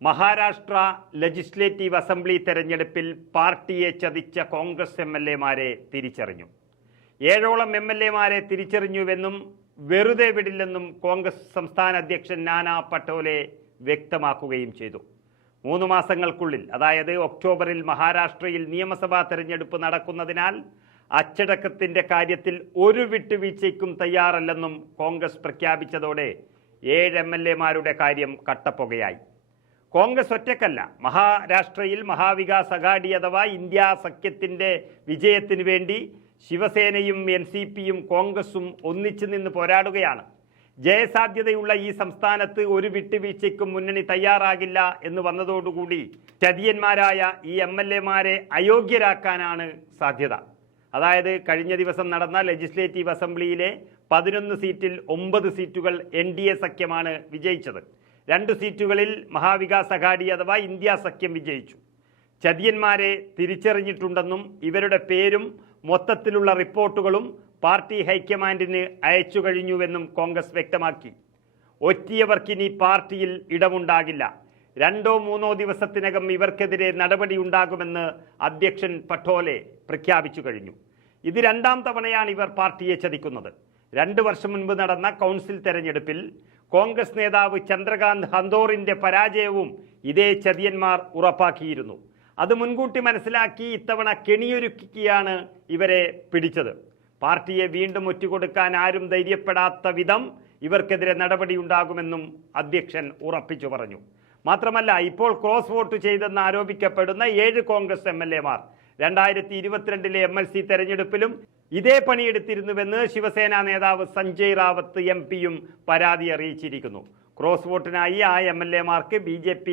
Maharashtra legislative assembly തെരഞ്ഞെടുപ്പിൽ പാർട്ടിയെ ചതിച്ച കോൺഗ്രസ് എംഎൽഎമാരെ തിരിച്ചറിഞ്ഞു. 7ഓളം എംഎൽഎമാരെ തിരിച്ചറിഞ്ഞുവെന്നും വെറുതെ വിടില്ലെന്നും കോൺഗ്രസ് സംസ്ഥാന അധ്യക്ഷൻ നാനാ പട്ടോലെ വ്യക്തമാക്കുകയും ചെയ്തു. 3 മാസങ്ങൾക്കുള്ളിൽ, അതായത് ഒക്ടോബറിൽ മഹാരാഷ്ട്രയിൽ നിയമസഭാ തെരഞ്ഞെടുപ്പ് നടക്കുന്നതിനാൽ അച്ചടക്കത്തിന്റെ കാര്യത്തിൽ ഒരു വിട്ടുവീഴ്ചയ്ക്കും തയ്യാറല്ലെന്നും കോൺഗ്രസ് പ്രഖ്യാപിച്ചതോടെ 7 എംഎൽഎമാരുടെ കാര്യം കട്ടപ്പുകയായി. കോൺഗ്രസ് ഒറ്റക്കല്ല. മഹാരാഷ്ട്രയിൽ മഹാവികാസ് അഘാഡി അഥവാ ഇന്ത്യ സഖ്യത്തിന്റെ വിജയത്തിനു വേണ്ടി ശിവസേനയും എൻസിപിയും കോൺഗ്രസും ഒന്നിച്ചു നിന്ന് പോരാടുകയാണ്. ജയസാധ്യതയുള്ള ഈ സംസ്ഥാനത്ത് ഒരു വിട്ടുവീഴ്ചയ്ക്കും മുന്നണി തയ്യാറാകില്ല എന്ന് വന്നതോടുകൂടി ചതിയന്മാരായ ഈ എംഎൽഎമാരെ അയോഗ്യരാക്കാനാണ് സാധ്യത. അതായത് കഴിഞ്ഞ ദിവസം നടന്ന ലെജിസ്ലേറ്റീവ് അസംബ്ലിയിലെ 11 സീറ്റിൽ 9 സീറ്റുകൾ NDA സഖ്യമാണ് വിജയിച്ചത്. 2 സീറ്റുകളിൽ മഹാവികാസ് അഘാഡി അഥവാ ഇന്ത്യ സഖ്യം വിജയിച്ചു. ചതിയന്മാരെ തിരിച്ചറിഞ്ഞിട്ടുണ്ടെന്നും ഇവരുടെ പേരും മൊത്തത്തിലുള്ള റിപ്പോർട്ടുകളും പാർട്ടി ഹൈക്കമാൻഡിന് അയച്ചു കഴിഞ്ഞുവെന്നും കോൺഗ്രസ് വ്യക്തമാക്കി. ഒറ്റിയവർക്കിനി പാർട്ടിയിൽ ഇടമുണ്ടാകില്ല. 2-3 ദിവസത്തിനകം ഇവർക്കെതിരെ നടപടിയുണ്ടാകുമെന്ന് അധ്യക്ഷൻ പട്ടോലെ പ്രഖ്യാപിച്ചു കഴിഞ്ഞു. ഇത് 2ാം തവണയാണ് ഇവർ പാർട്ടിയെ ചതിക്കുന്നത്. 2 വർഷം മുൻപ് നടന്ന കൗൺസിൽ തെരഞ്ഞെടുപ്പിൽ കോൺഗ്രസ് നേതാവ് ചന്ദ്രകാന്ത് ഹന്തോറിന്റെ പരാജയവും ഇതേ ചതിയന്മാർ ഉറപ്പാക്കിയിരുന്നു. അത് മുൻകൂട്ടി മനസ്സിലാക്കി ഇത്തവണ കെണിയൊരുക്കിയാണ് ഇവരെ പിടിച്ചത്. പാർട്ടിയെ വീണ്ടും ഒറ്റുകൊടുക്കാൻ ആരും ധൈര്യപ്പെടാത്ത വിധം ഇവർക്കെതിരെ നടപടിയുണ്ടാകുമെന്നും അധ്യക്ഷൻ ഉറപ്പിച്ചു പറഞ്ഞു. മാത്രമല്ല, ഇപ്പോൾ ക്രോസ് വോട്ട് ചെയ്തെന്ന് ആരോപിക്കപ്പെടുന്ന 7 കോൺഗ്രസ് എംഎൽഎമാർ 2022 MLC തെരഞ്ഞെടുപ്പിലും ഇതേ പണിയെടുത്തിരുന്നുവെന്ന് ശിവസേന നേതാവ് സഞ്ജയ് റാവത്ത് MP-യും പരാതി അറിയിച്ചിരിക്കുന്നു. ക്രോസ് വോട്ടിനായി ആ എംഎൽഎമാർക്ക് BJP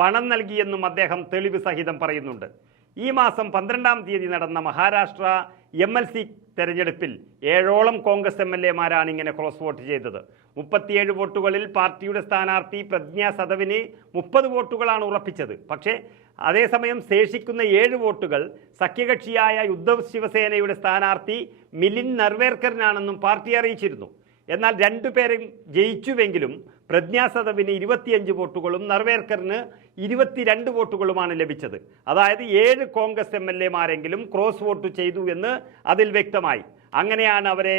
പണം നൽകിയെന്നും അദ്ദേഹം തെളിവ് സഹിതം പറയുന്നുണ്ട്. ഈ മാസം 12-ാം തീയതി നടന്ന മഹാരാഷ്ട്ര MLC തെരഞ്ഞെടുപ്പിൽ 7ഓളം കോൺഗ്രസ് എംഎൽഎമാരാണ് ഇങ്ങനെ ക്രോസ് വോട്ട് ചെയ്തത്. 37 വോട്ടുകളിൽ പാർട്ടിയുടെ സ്ഥാനാർത്ഥി പ്രജ്ഞാ സദവിന് 30 വോട്ടുകളാണ് ഉറപ്പിച്ചത്. പക്ഷേ അതേസമയം ശേഷിക്കുന്ന 7 വോട്ടുകൾ സഖ്യകക്ഷിയായ ഉദ്ധവ് ശിവസേനയുടെ സ്ഥാനാർത്ഥി മിലിന്ദ് നർവേർക്കറിനാണെന്നും പാർട്ടി അറിയിച്ചിരുന്നു. എന്നാൽ 2 പേരും ജയിച്ചുവെങ്കിലും പ്രജ്ഞാ സദവിന് 25 വോട്ടുകളും നർവേർക്കറിന് 22 വോട്ടുകളുമാണ് ലഭിച്ചത്. അതായത് 7 കോൺഗ്രസ് എംഎൽഎമാരെങ്കിലും ക്രോസ് വോട്ട് ചെയ്തു എന്ന് അതിൽ വ്യക്തമായി. അങ്ങനെയാണ് അവരെ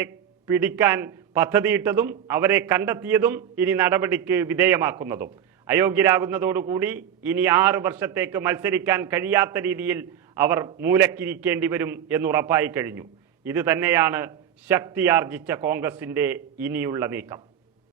പിടിക്കാൻ പദ്ധതിയിട്ടതും അവരെ കണ്ടെത്തിയതും ഇനി നടപടിക്ക് വിധേയമാക്കുന്നതും. അയോഗ്യരാകുന്നതോടുകൂടി ഇനി 6 വർഷത്തേക്ക് മത്സരിക്കാൻ കഴിയാത്ത രീതിയിൽ അവർ മൂലക്കിരിക്കേണ്ടി വരും എന്നുറപ്പായി കഴിഞ്ഞു. ഇത് തന്നെയാണ് ശക്തിയാർജിച്ച കോൺഗ്രസിന്റെ ഇനിയുള്ള നീക്കം.